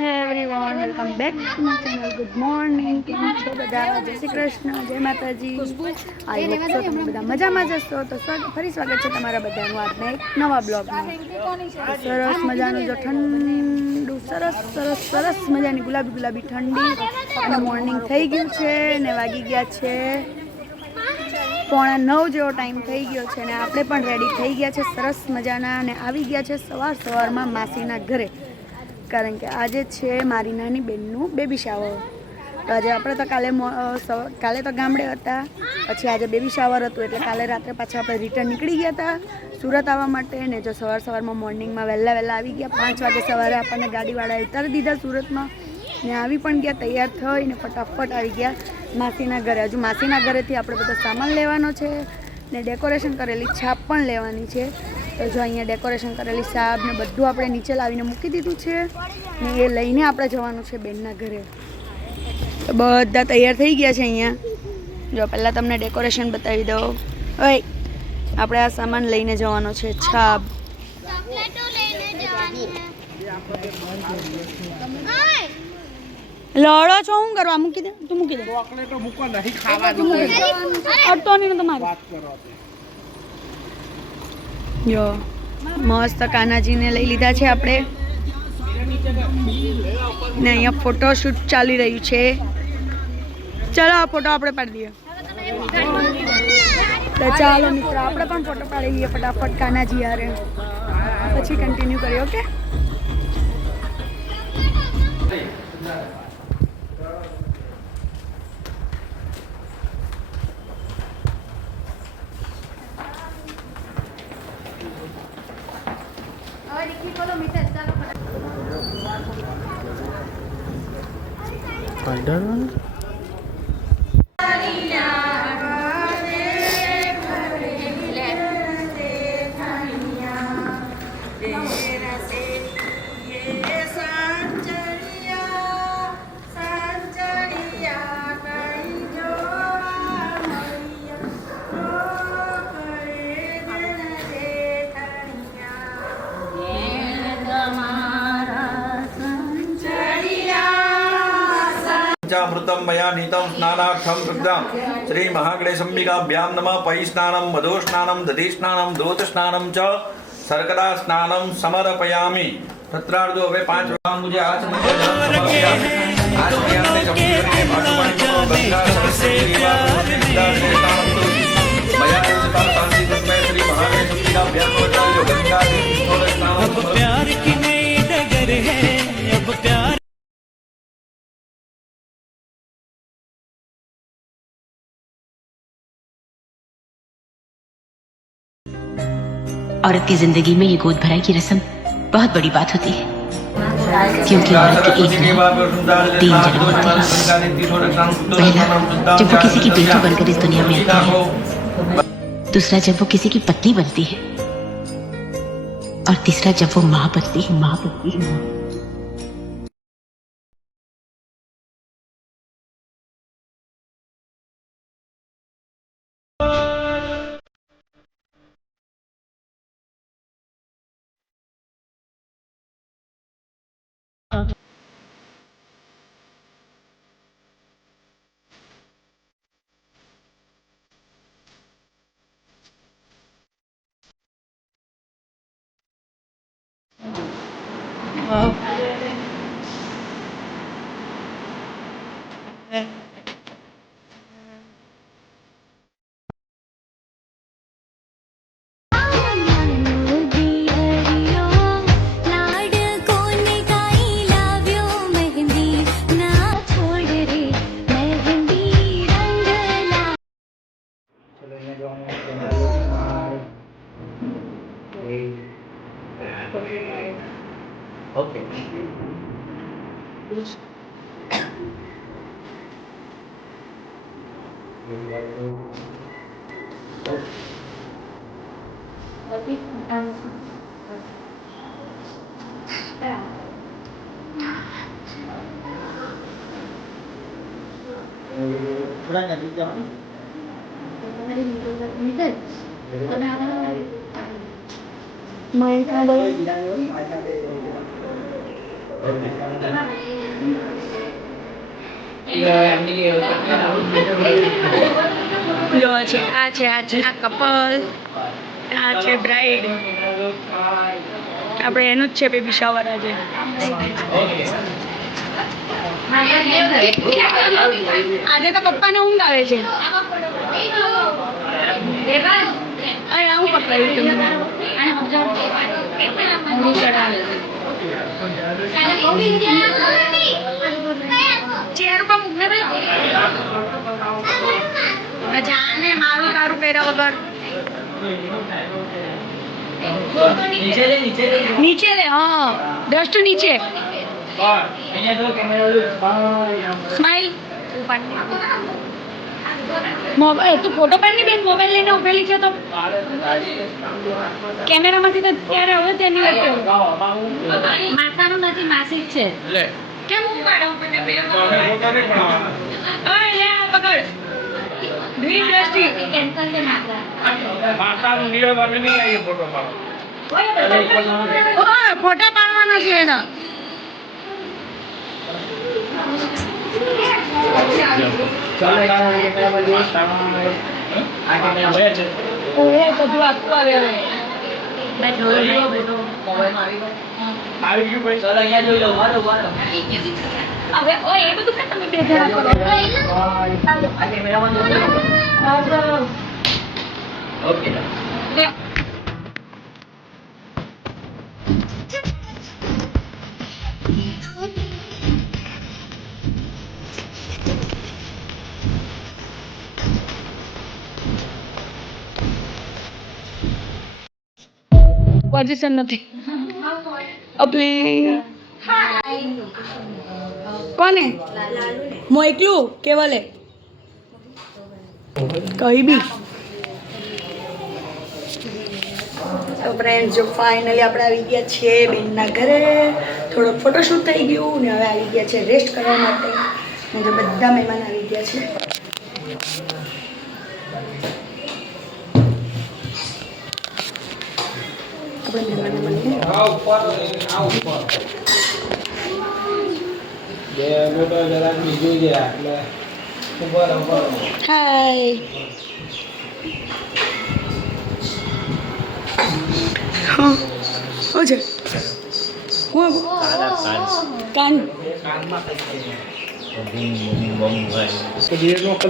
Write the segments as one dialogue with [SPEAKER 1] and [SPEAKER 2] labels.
[SPEAKER 1] Everyone welcome back to my channel good morning કેમ છો બધા? જય શ્રી કૃષ્ણ, જય માતાજી. આઈ હોપ સો તમે બધા મજામાં જ હશો. તો ફરી સ્વાગત છે તમારા બધાનું આજના એક નવા બ્લોગમાં. સરસ મજાનું જો ઠંડુ, સરસ સરસ સરસ મજાની ગુલાબી ગુલાબી ઠંડી. અને મોર્નિંગ થઈ ગયું છે ને વાગી ગયા છે પોણા નવ જેવો ટાઈમ થઈ ગયો છે ને આપણે પણ રેડી થઈ ગયા છે સરસ મજાના અને આવી ગયા છે સવાર સવારમાં માસીના ઘરે. કારણ કે આજે છે મારી નાની બહેનનું બેબી શાવર તો આજે આપણે તો કાલે કાલે તો ગામડે હતા. પછી આજે બેબી શાવર હતું એટલે કાલે રાત્રે પાછા આપણે રિટર્ન નીકળી ગયા હતા. સુરત આવવા માટે ને જો સવાર સવારમાં મોર્નિંગમાં વહેલા વહેલા આવી ગયા. પાંચ વાગે સવારે આપણને ગાડીવાળાએ ઉતારી દીધા સુરતમાં. ને આવી પણ ગયા, તૈયાર થઈને ફટાફટ આવી ગયા માસીના ઘરે. હજુ માસીના ઘરેથી આપણે બધો સામાન લેવાનો છે ને ડેકોરેશન કરેલી છાપ પણ લેવાની છે. તો જો અહીંયા ડેકોરેશન કરેલી સાબ ને બધું આપણે નીચે લાવીને મૂકી દીધું છે ને એ લઈને આપણે જવાનું છે બેનના ઘરે તો બધા તૈયાર થઈ ગયા છે અહીંયા જો પહેલાં તમને ડેકોરેશન બતાવી દઉં ઓય આપણે આ સામાન લઈને જવાનો છે
[SPEAKER 2] હે
[SPEAKER 1] લડો છો હું કરવા મૂકી દે તું મૂકી દે
[SPEAKER 3] ચોકલેટો મૂકો નહીં ખાવાની
[SPEAKER 1] અડતો નહીં તમારે
[SPEAKER 3] વાત કરો
[SPEAKER 1] જો, મસ્ત કાનાજીને લઈ લીધા છે આપણે. ને અહીંયા ફોટોશૂટ ચાલી રહ્યું છે. ચલો, આ ફોટો આપણે પાડી દઈએ. ચાલો મિત્રો, આપણે પણ ફોટો પાડી લઈએ ફટાફટ કાનાજી યારે પછી કન્ટિન્યુ કરીએ, ઓકે?
[SPEAKER 4] પંચામૃતમ पंचामृतम मया नीतम स्नानाख्यम शुद्धम श्री महागणेशंबिकाभ्यां नमः। पयि स्ना मधुस्नानं, दधिस्नानं
[SPEAKER 5] द्रोतस्नानं च सर्करा स्नानं समर्पयामि पाँच मुझे आज
[SPEAKER 6] औरत की ज़िंदगी में ये गोद भराई की रस्म बहुत बड़ी बात होती है। क्योंकि औरत की एक नहीं तीन जन्म होते हैं। पहला, जब वो किसी की बेटी बनकर इस दुनिया में आती है। दूसरा, जब वो किसी की पत्नी बनती है। और तीसरा, जब वो माँ बनती है। माँ बनती है।
[SPEAKER 1] મહેશ જો છે આ છે આ છે આ કપલ આ છે બ્રાઇડ આપણે એનું જ છે બેબી શાવર આજે. આજે તો પપ્પાને ઊંઘ આવે છે. અરે, આવું પકડાયું તમને ઊંઘ ચડાવે ચેર પર મારું તારું પહેર્યા વગર. નીચે રે હા. ડસ્ટ નીચે. સ્માઈલ મોબાઈલ તું ફોટો પાડની બેન મોબાઈલ લઈને ઉભેલી છે તો. કેમેરામાંથી તો ત્યારે હવે તેની. માતાનું નથી માસિક છે. કેમ હું પાડું? મને બે ઓય લે પકડ. ગ્રીન દ્રષ્ટિ કેન્સલ છે માતા
[SPEAKER 3] માતાનું નિયમ અમે નહીં આવીએ ફોટો પાડવા.
[SPEAKER 1] ઓય ફોટા પાડવાના છે એના. ઓય બધું આખું આવે હવે મેં જોયું નહીં બધું.
[SPEAKER 3] આવી ગયું ભાઈ
[SPEAKER 1] હવે ઓય એ બધું કે તમે બે જણા કરો લે. પોઝિશન નથી અપલી કોને? મોકલું કેવલે કઈ બી. તો ફ્રેન્ડ જો ફાઇનલી આપણે આવી ગયા છીએ બેનના ઘરે. થોડો ફોટોશૂટ થઈ ગયું ને હવે આવી ગયા છે રેસ્ટ કરવા માટે. ને જો બધા મહેમાન આવી ગયા છે. આપણે મહેમાન મળીએ
[SPEAKER 3] આ ઉપર આ ઉપર બે મોટો જરા બીજું છે. એટલે ઉપર ઉપર
[SPEAKER 1] હાય હા શું કાન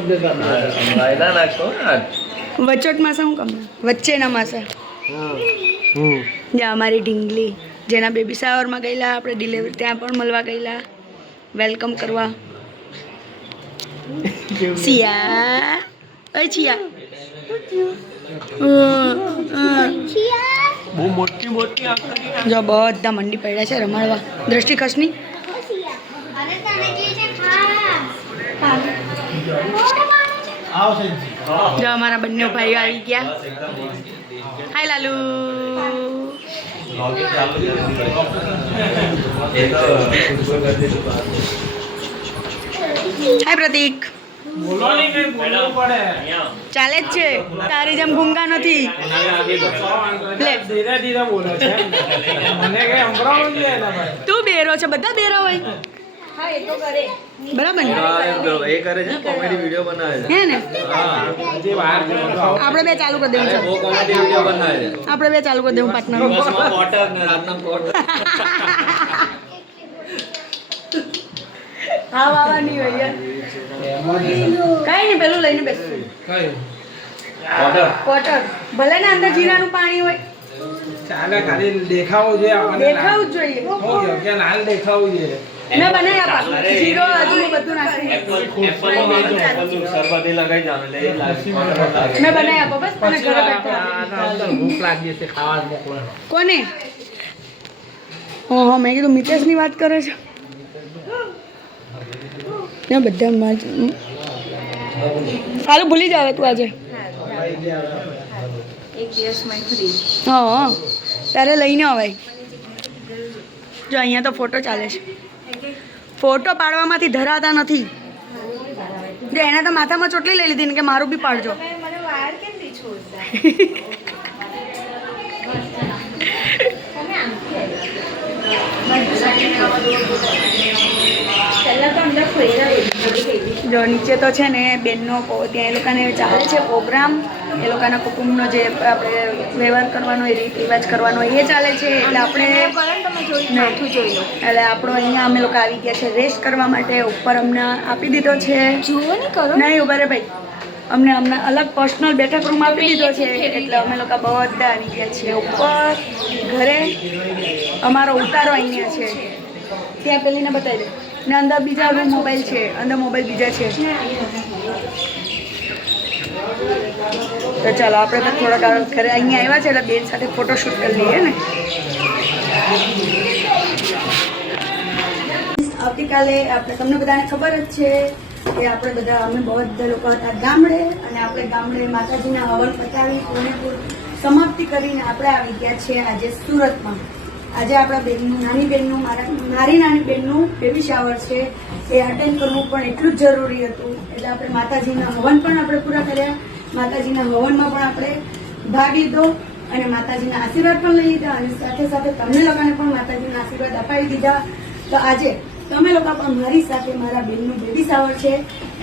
[SPEAKER 3] દેતા
[SPEAKER 1] કમ વચ્ચેના માસા. જ્યાં અમારી ઢીંગલી. જેના બેબી શાવરમાં ગયેલા આપણે ડિલિવરી ત્યાં પણ મળવા ગયેલા. વેલકમ કરવા. સિયા. ઓય ચિયા
[SPEAKER 3] બહુ મોટી મોટી
[SPEAKER 1] જો બધા મંડી પડ્યા છે રમાડવા. દ્રષ્ટિ
[SPEAKER 3] આવશે.
[SPEAKER 1] જો અમારા બંને ભાઈઓ આવી ગયા. હાય લાલુ. હાય પ્રતીક. ચાલે જ છે. તારી જેમ ગુંગા નથી. તું બેરો છે બધા બેરા હોય. બરાબર ને?
[SPEAKER 7] એ કરે છે કોમેડી વીડિયો બનાવે છે.
[SPEAKER 1] હે ને?
[SPEAKER 3] હજી વાર છે બધું.
[SPEAKER 1] આપણે બે ચાલુ કરી દેવું છે.
[SPEAKER 7] બહુ કોમેડી વીડિયો બનાવે છે.
[SPEAKER 1] આપણે બે ચાલુ કરી દેવું પાર્ટનર
[SPEAKER 7] કોટર ને રાતના કોટર
[SPEAKER 1] હા વાવા નહીં હોય યાર. કઈ નહીં પેલું લઈને
[SPEAKER 3] કયું?
[SPEAKER 1] ક્વાર્ટર ભલે ને અંદર જીરાનું પાણી હોય.
[SPEAKER 3] ચાલે ખાલી દેખાવું જોઈએ
[SPEAKER 1] દેખાવું જ જોઈએ.
[SPEAKER 3] કે દેખાવું જોઈએ.
[SPEAKER 1] મેં બનાવી આપા જીરો હજુ બધું નાખી.
[SPEAKER 7] સરબતી લગાઈ જાવ એટલે લાગી.
[SPEAKER 1] મેં બનાવી આપો બસ તને ઘરે બેઠા
[SPEAKER 3] ભૂખ લાગી છે ખાવા મોકલો
[SPEAKER 1] કોને? હા હા મેં કીધું મિતેશની વાત કરે છે. ને બધા માં- સારું ભૂલી જાવે તું આજે હા ત્યારે તારે લઈને અવાય જો અહીંયા તો ફોટો ચાલે છે. ફોટો પાડવામાંથી ધરાતા નથી. જો એને તો માથામાં ચોટલી લઈ લીધી ને કે મારું બી પાડજો. જો નીચે તો છે ને બેનનો કો- ત્યાં એ લોકોને ચાલે છે પ્રોગ્રામ. એ લોકોના કુટુંબનો જે આપણે વ્યવહાર કરવાનો એ રીત રિવાજ કરવાનો એ ચાલે છે એટલે આપણે એટલે આપણો અહીંયા અમે લોકો આવી ગયા છે રેસ્ટ કરવા માટે ઉપર અમને આપી દીધો છે.
[SPEAKER 2] જુઓ ને કરો.
[SPEAKER 1] નહીં ઊભા રે ભાઈ. અમને અમને અલગ પર્સનલ બેઠક રૂમ આપી દીધો છે એટલે અમે લોકો બધા આવી ગયા છીએ. ઉપર ઘરે અમારો ઉતારો અહીંયા છે. ત્યાં પેલીને બતાવી દે. ને અંદર બીજા રૂમ મોબાઈલ છે અંદર મોબાઈલ બીજા છે. તો ચાલો, આપણે તો થોડાક ઘરે અહીંયા આવ્યા છે, એટલે બેન સાથે ફોટોશૂટ કરી લઈએ ને. આવતીકાલે આપણે તમને બધાને ખબર જ છે કે આપણે બધા, અમે બધા લોકો હતા ગામડે, અને આપણે ગામડે માતાજીના હવન પતાવી પૂર્ણપૂર સમાપ્તિ કરીને આપણે આવી ગયા છીએ આજે સુરતમાં. આજે આપણા બેનનું, નાની બેનનું, મારા, મારી નાની બેનનું બેબી શાવર છે. એ અટેન્ડ કરવું પણ એટલું જ જરૂરી હતું. એટલે આપણે માતાજીના હવન પણ આપણે પૂરા કર્યા. માતાજીના હવનમાં પણ આપણે ભાગ લીધો અને માતાજીના આશીર્વાદ પણ લઈ લીધા અને સાથે સાથે તમને લોકોને પણ માતાજીના આશીર્વાદ અપાવી દીધા. તો આજે તમે લોકો પણ મારી સાથે મારા બેનનું બેબી સાવર છે.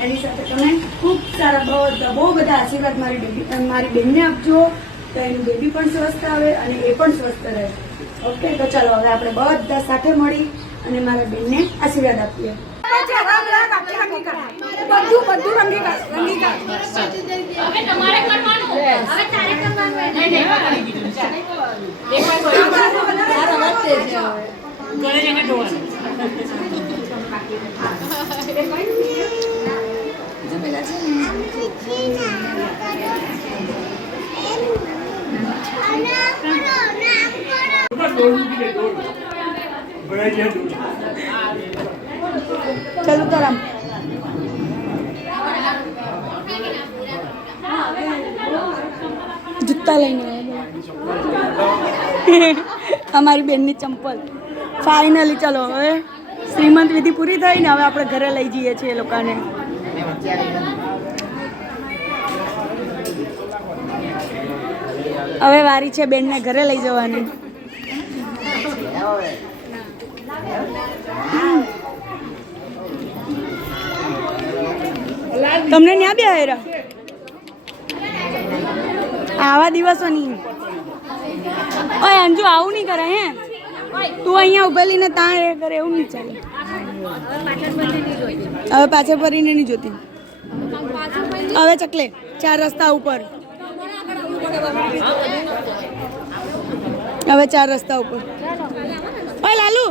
[SPEAKER 1] એની સાથે તમે ખૂબ સારા બહુ બહુ બધા આશીર્વાદ મારી બેબી મારી બેનને આપજો. તો એનું બેબી પણ સ્વસ્થ આવે અને એ પણ સ્વસ્થ રહે. ઓકે તો ચાલો હવે આપણે બધા સાથે મળી અને મારા બેનને આશીર્વાદ આપીએ.
[SPEAKER 2] હવે તમારે કરવાનું હવે તારે કરવાનું
[SPEAKER 1] ચાલો તરામ જૂતા લઈને અમારી બેનની ચંપલ. ફાઇનલી ચલો હવે શ્રીમંત વિધિ પૂરી થઈ ને હવે આપણે ઘરે લઈ જઈએ છીએ એ લોકોને. હવે વારી છે બેનને ઘરે લઈ જવાની. તમને ન્યા બે હેરા આવા દિવસો નહીં ઓય, અંજુ, આવું નહીં કરે હે? તું અહીંયા ઉભેલી ને ત્યાં એ કરે, એવું નહીં ચાલે. હવે પાછળ ફરીને નહીં જોતી. હવે ચકલે ચાર રસ્તા ઉપર. હવે ચાર રસ્તા ઉપર. ઓય, લાલુ.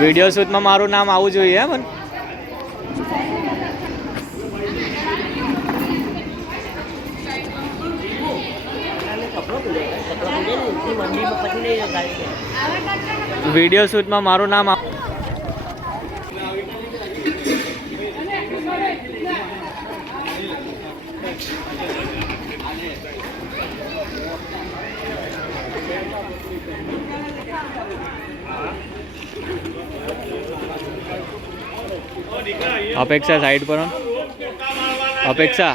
[SPEAKER 7] વીડિયો શૂટમાં મારું નામ આવવું જોઈએ, હે મને. વીડિયો શૂટમાં મારું નામ અપેક્ષા સાઈડ પર અપેક્ષા.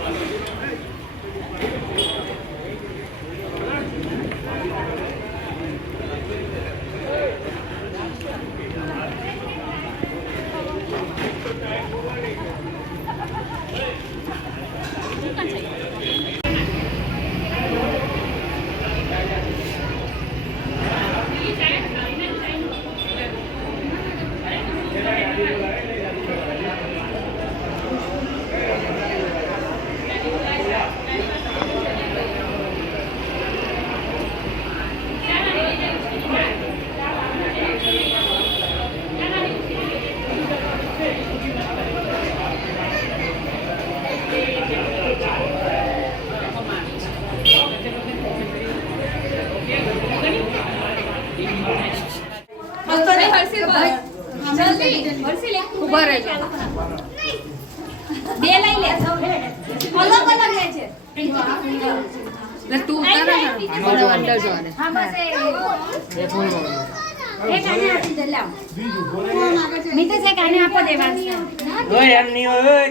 [SPEAKER 2] બે લઈ લે અલગ અલગ લે છે તું ઉતાર હા બસ એ એક આને આપી દે લાવ મિતેશ એક આને આપો દેવાંશ
[SPEAKER 7] ઓય એમ નહીં હોય ઓય કાકી
[SPEAKER 2] ના તને નહીં આવડે અલા નહીં આવ ફાવે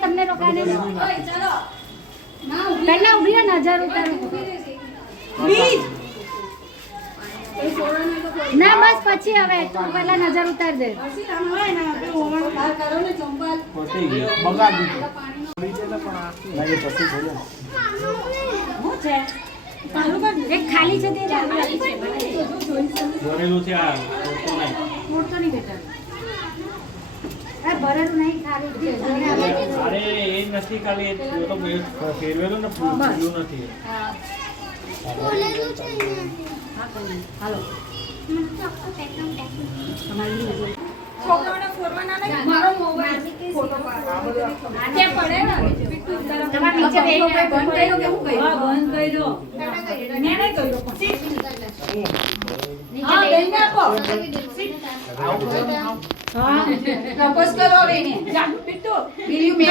[SPEAKER 2] તમને લોકોને પહેલા ઊભી રહો, નજર ઉતારો. ના બસ પછી હવે તું પહેલા નજર ઉતાર દે. એક ખાલી છે તે
[SPEAKER 7] ભરેલું છે આ ઓછો નહીં.
[SPEAKER 2] મોટો નહીં બેટા. અરે ભરેલું નહીં ખાલી છે.
[SPEAKER 7] અરે એ નથી ખાલી એ તો ફેરવેલું ને ફૂલું નથી.
[SPEAKER 2] તમારે નીચે બેસીને બંધ કર્યો કે હું કર્યું? તો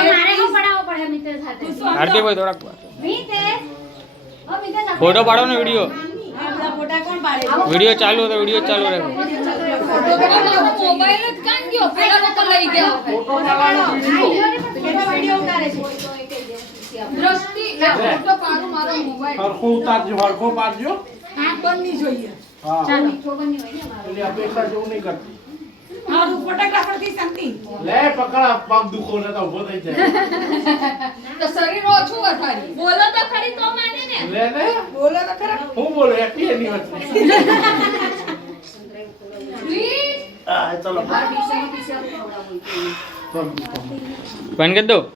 [SPEAKER 2] મારે શું પડાવવો પડે મિતેશ સાથે?
[SPEAKER 7] આરતીભાઈ થોડાક
[SPEAKER 2] મિતેશ?
[SPEAKER 7] ફોટો પાડો ને વીડિયો. વીડિયો ચાલુ હતો વીડિયો ચાલુ રહે
[SPEAKER 2] આ વીડિયો ઉતારે છે.
[SPEAKER 3] હરખો અપેક્ષા જેવું નહીં કરતી લે પકડા પગ દુખો ને તો ઊભો થઈ જાય.
[SPEAKER 2] બોલો તો ખરી તો માને ને.
[SPEAKER 3] લે ને બોલો તો ખરા. હું બોલું એકલી એની હા ચલો.
[SPEAKER 7] બંધ કરી દો